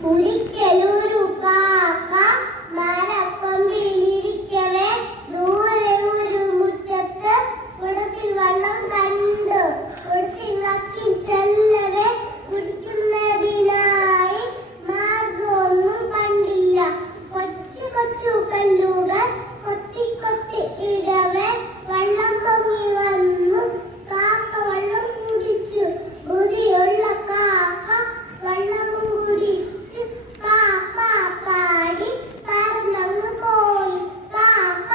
ഒരിക്കലൊരു കാക്ക മരക്കൊമ്പിലിരിക്കവേ ദൂരെ ഒരു മുറ്റത്ത് കുടത്തിൽ വെള്ളം കണ്ടു. കുടത്തിൽ വക്കിൽ ചെല്ലവേ കുടിക്കുന്നതിനായി മാർഗമൊന്നും കണ്ടില്ല. കൊച്ചു കൊച്ചു കല്ലുകൾ കൊത്തി കൊത്തി ഇടവേ വെള്ളം പൊങ്ങി വന്നു. കാക്ക വെള്ളം കുടിച്ചു. ബുദ്ധിയുള്ള കാക്ക വെള്ളവും കുടിച്ച് കാക്ക പാടി പറന്നങ്ങ് പോയി. കാക്ക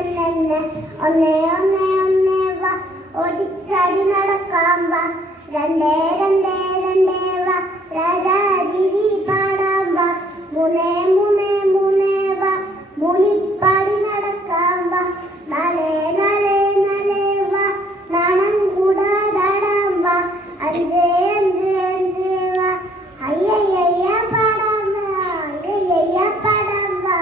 ഒന്നേ ഒന്നേ ഒന്നേ വാ ഓടിച്ചാടി നടക്കാം വാ. രണ്ടേ രണ്ടേ രണ്ടേ വാ രാജാതിരി പാടാം വാ. മൂന്നേ മൂന്നേ മൂന്നേ വാ മൂളിപ്പാടി നടക്കാം വാ. നാലേ നാലേ നാലേ വാ നാണം കൂടാതാടാം വാ. അഞ്ചേ അഞ്ചേ അഞ്ചേ വാ അയ്യയ്യ പാടാം വാ. അയ്യയ്യ പാടാം വാ.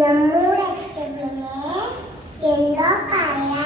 നമ്മുടെ എന്തോ പറയാ